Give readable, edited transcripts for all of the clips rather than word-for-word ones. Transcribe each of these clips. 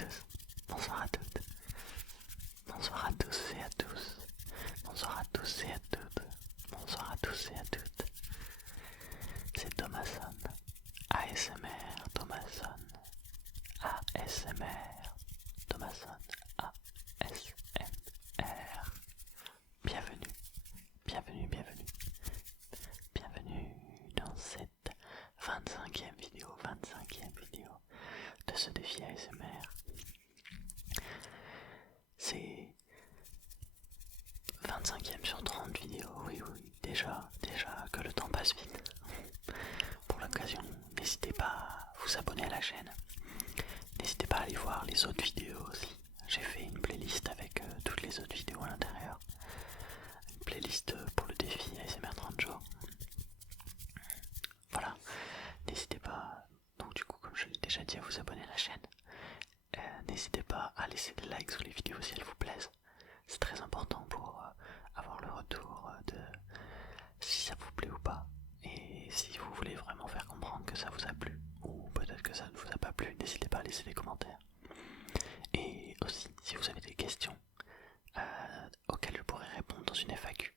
tous, bonsoir à toutes, bonsoir à tous et à tous, bonsoir à tous et à toutes, bonsoir à tous et à toutes. C'est Thomason, ASMR Thomason, ASMR Thomason, ASMR. Bienvenue, bienvenue, bienvenue, bienvenue dans cette 25e vidéo de ce défi ASMR. C'est 25e sur 30 vidéos, oui, déjà que le temps passe vite. Pour l'occasion, n'hésitez pas à vous abonner à la chaîne. N'hésitez pas à aller voir les autres vidéos aussi. J'ai fait une playlist avec toutes les autres vidéos à l'intérieur. Une playlist pour le défi ASMR 30 jours. Voilà, n'hésitez pas, donc du coup comme je l'ai déjà dit, à vous abonner à la chaîne. N'hésitez pas à laisser des likes sous les vidéos si elles vous plaisent. C'est très important pour avoir le retour de si ça vous plaît ou pas. Et si vous voulez vraiment faire comprendre que ça vous a plu, ou peut-être que ça ne vous a pas plu, n'hésitez pas à laisser des commentaires. Et aussi, si vous avez des questions auxquelles je pourrais répondre dans une FAQ,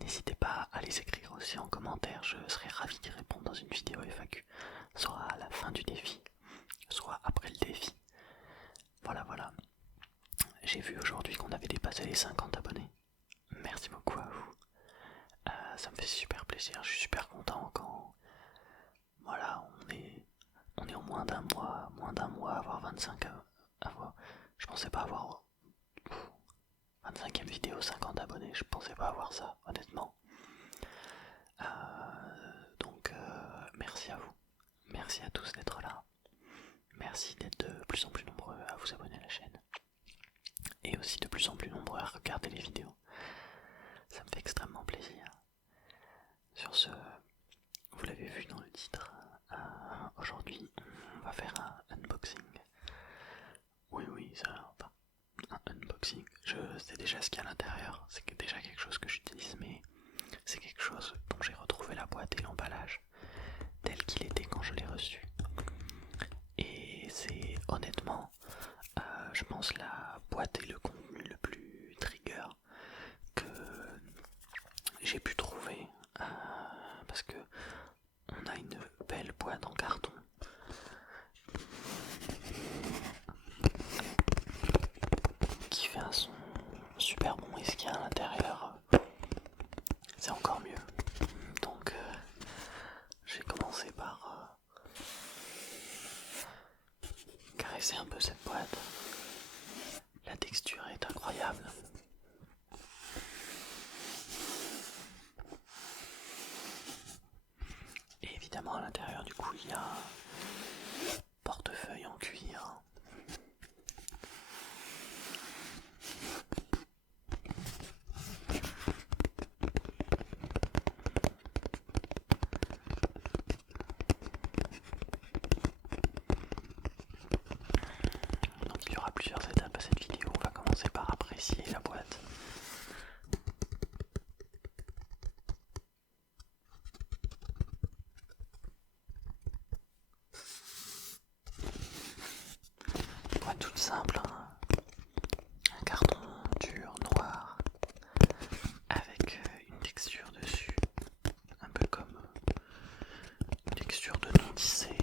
n'hésitez pas à les écrire aussi en commentaire, je serai ravi d'y répondre dans une vidéo FAQ, soit à la fin du défi, soit après le défi. Voilà. J'ai vu aujourd'hui qu'on avait dépassé les 50 abonnés. Merci beaucoup à vous. Ça me fait super plaisir, je suis super content quand voilà, on est en moins d'un mois, avoir 25 je pensais pas avoir 25e vidéo, 50 abonnés, je pensais pas avoir ça, honnêtement. Donc merci à vous, merci à tous d'être là, merci d'être de plus en plus nombreux à vous abonner à la chaîne, et aussi de plus en plus nombreux à regarder les vidéos, ça me fait extrêmement plaisir. Sur ce, vous l'avez vu dans le titre, aujourd'hui on va faire un unboxing. Oui, ça, enfin, un unboxing, je sais déjà ce qu'il y a à l'intérieur, c'est déjà quelque chose que j'utilise, mais c'est quelque chose dont j'ai retrouvé la boîte et l'emballage tel qu'il était quand je l'ai reçu. Et c'est honnêtement, je pense, la boîte et le contenu le plus trigger que j'ai pu trouver, parce que on a une belle boîte en carton qui fait un son super bon, et ce qu'il y a à l'intérieur, c'est encore mieux. Donc je vais commencer par caresser un peu cette boîte. La texture est incroyable. Et évidemment à l'intérieur du coup il y a un portefeuille en cuir. Donc il y aura plusieurs étapes à cette vidéo. On va commencer par apprécier la boîte. Boîte toute simple, hein. Un carton dur, noir, avec une texture dessus, un peu comme une texture de non tissé.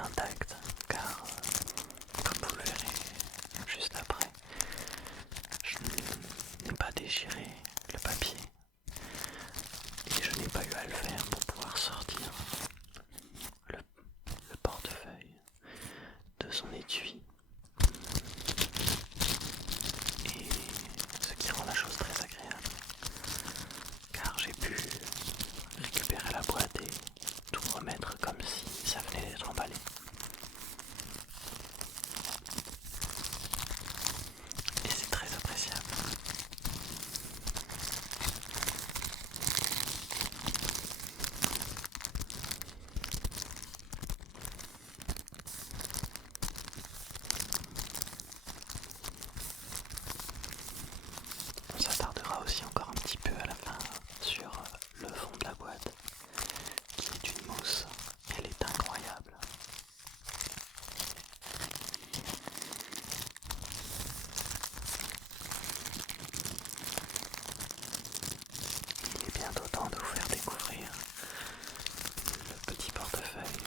intacte car, comme vous le verrez juste après, je n'ai pas déchiré le papier et je n'ai pas eu à le faire pour pouvoir sortir le portefeuille de son étui. Et ce qui rend la chose très agréable, car j'ai pu récupérer la boîte et tout remettre comme si ça venait d'être emballé. Et c'est très appréciable. On s'attardera aussi encore un petit peu à la fin sur le fond de la boîte, qui est une mousse. Elle est incroyable. Il est bientôt temps de vous faire découvrir le petit portefeuille,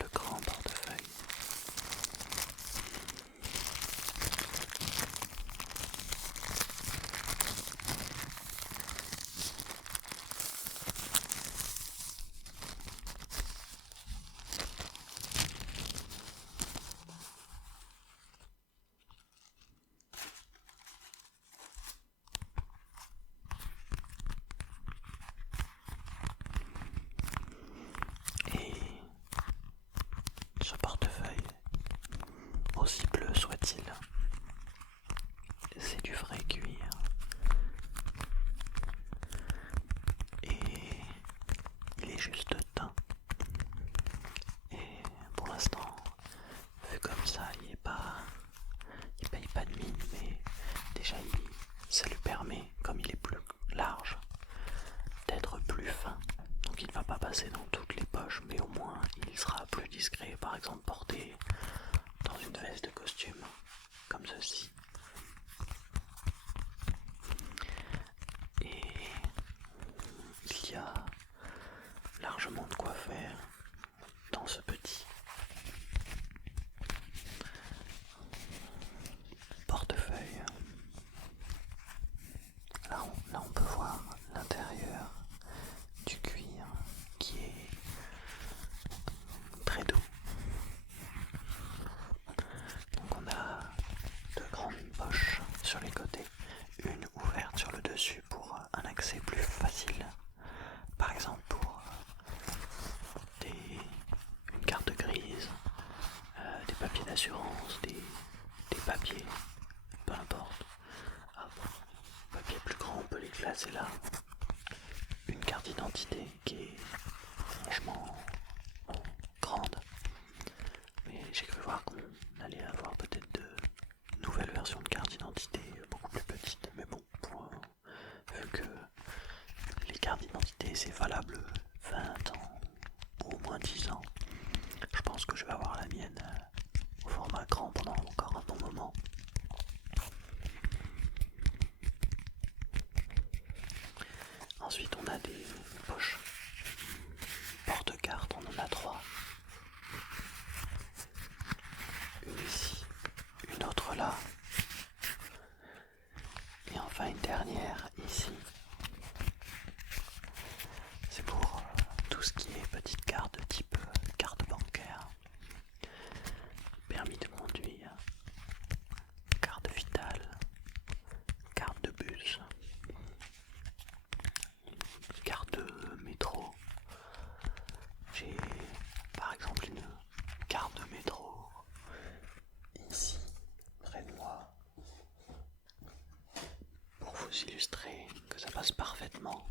le grand portefeuille. Et ce portefeuille, aussi bleu soit-il, c'est du vrai cuir. Et il est juste teint. Et pour l'instant, vu comme ça, il paye pas de mine, mais déjà ça lui permet, comme il est plus large, d'être plus fin. Donc il ne va pas passer dans toutes les poches, mais au moins il sera plus discret, par exemple porté dans une veste de costume, comme ceci. Et il y a largement de quoi faire dans ce petit portefeuille. Là on peut voir l'intérieur du cuir qui est très doux. Donc on a deux grandes poches sur les côtés, une ouverte sur le dessus pour un accès plus facile, par exemple pour une carte grise, des papiers d'assurance, des papiers, peu importe. Papier plus grand, on peut les classer là. Une carte d'identité qui est franchement grande. Mais j'ai cru voir qu'on allait avoir peut-être de nouvelles versions de carte d'identité beaucoup plus petites. Mais bon, vu que les cartes d'identité c'est valable 20 ans ou au moins 10 ans, je pense que je vais avoir la mienne au format grand pendant encore un bon moment. Ensuite on a des poches porte-cartes, on en a 3. Une ici, une autre là, et enfin une dernière ici. C'est pour tout ce qui est petite carte de type carte bancaire, permis de conduire, carte vitale, carte de bus, carte de métro. J'ai par exemple une carte de métro ici près de moi pour vous illustrer que ça passe parfaitement.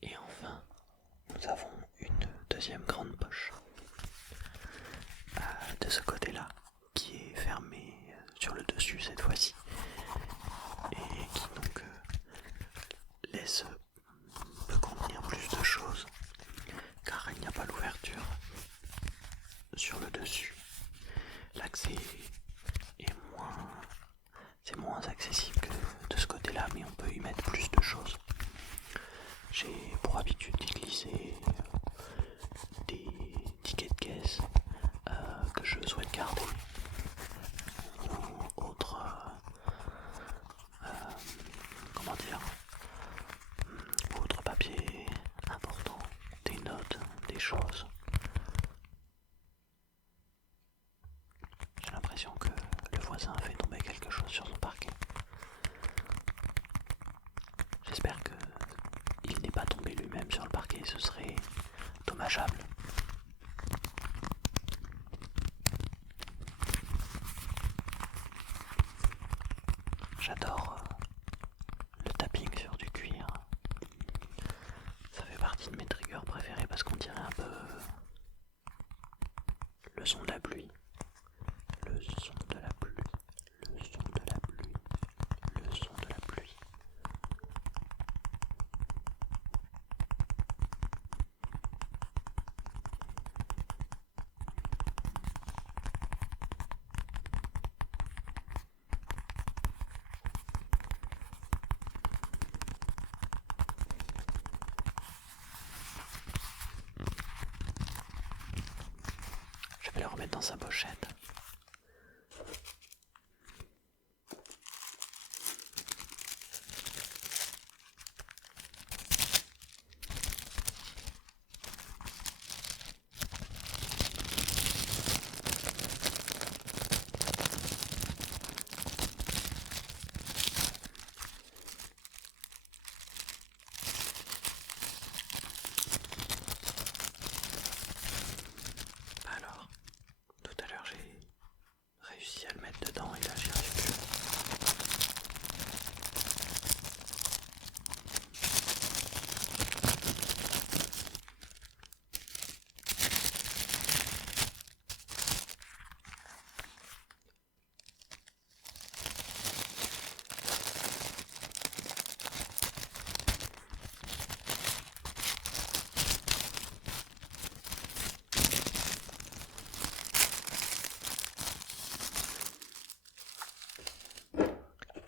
Et enfin, nous avons une deuxième grande poche de ce côté-là, qui est fermé sur le dessus cette fois-ci, et qui donc peut contenir plus de choses, car il n'y a pas l'ouverture sur le dessus. L'accès est moins accessible que de ce côté-là, mais on peut y mettre plus de choses. J'ai pour habitude d'y glisser des tickets de caisse que je souhaite garder, ou autre papier important, des notes, des choses. J'ai l'impression que le voisin a fait tomber quelque chose sur son parquet. J'espère qu'il n'est pas tombé lui-même sur le parquet, ce serait dommageable. J'adore le tapping sur du cuir. Ça fait partie de mes triggers préférés parce qu'on dirait un peu le son de la pluie. Le son de la pluie. Le son de la pluie. Le son de la pluie. Je vais le remettre dans sa pochette. Alors, tout à l'heure j'ai réussi à le mettre dedans et là j'y arrive plus.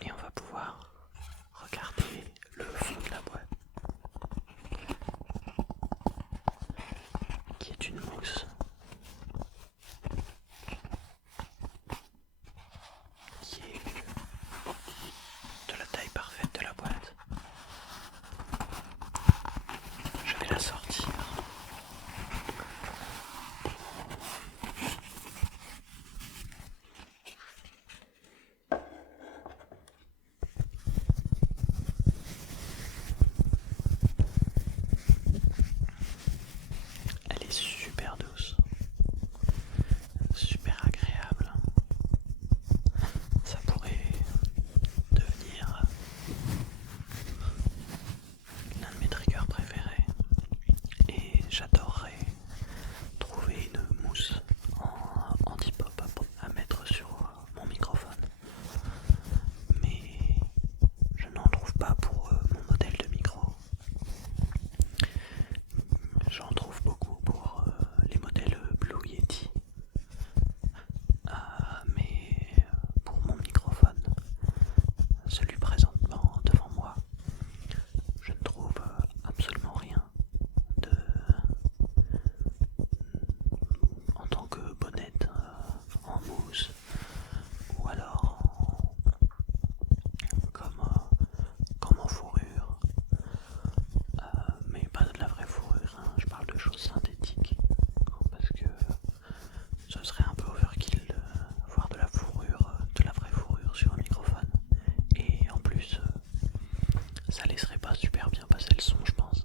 Et on va pouvoir regarder le fond de la boîte, qui est une mousse qui est de la taille parfaite de la boîte. Je vais la sortir. Elle est super douce, super agréable. Ça pourrait devenir l'un de mes triggers préférés. Et j'adorerais trouver une mousse en anti-pop à mettre sur mon microphone. Mais je n'en trouve pas pour mon modèle de micro. J'en trouve beaucoup pour les modèles Blue Yeti. Mais pour mon microphone, celui présentement devant moi, je ne trouve absolument rien en tant que bonnette en mousse ou alors comme en fourrure, mais pas de la vraie fourrure, hein. Je parle de choses synthétiques parce que ce serait un peu overkill voir de la fourrure, de la vraie fourrure sur un microphone, et en plus ça laisserait pas super bien passer le son, je pense.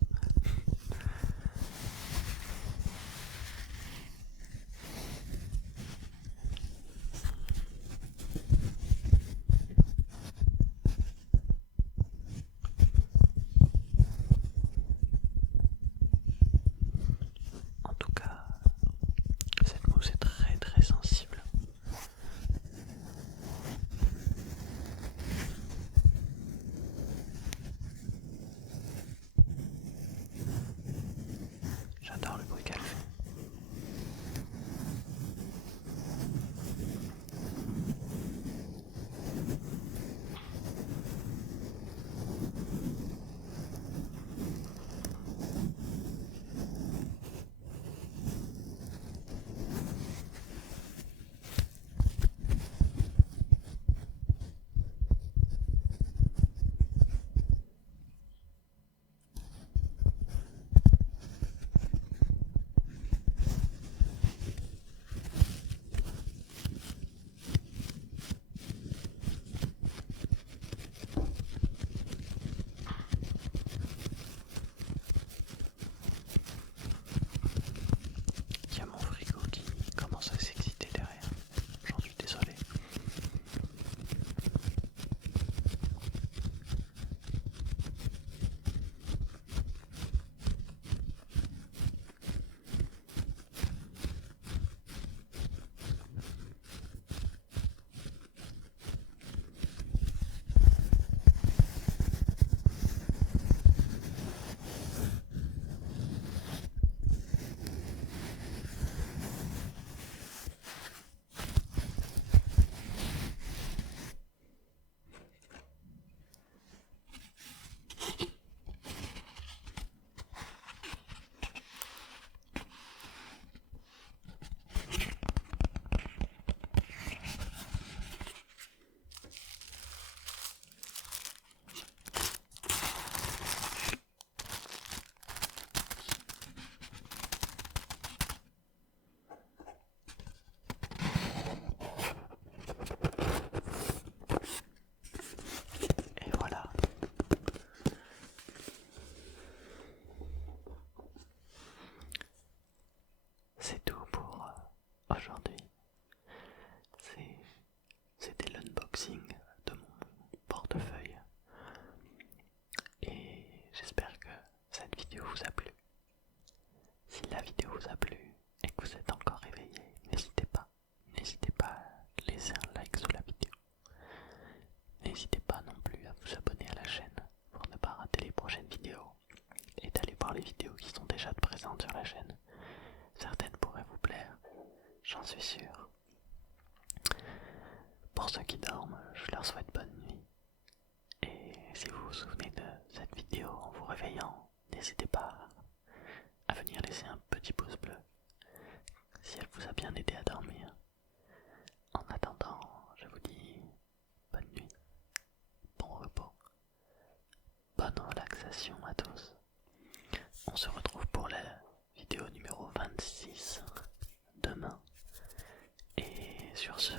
En tout cas, cette mousse est très très sensible. vous abonner à la chaîne pour ne pas rater les prochaines vidéos et d'aller voir les vidéos qui sont déjà présentes sur la chaîne. Certaines pourraient vous plaire, j'en suis sûr. Pour ceux qui dorment, je leur souhaite bonne nuit. Et si vous vous souvenez de cette vidéo en vous réveillant, n'hésitez pas à venir laisser un petit pouce bleu si elle vous a bien aidé à dormir. En attendant, je vous dis bonne nuit, bon repos, bonne relaxation à tous. On se retrouve pour la vidéo numéro 26 demain. Et sur ce,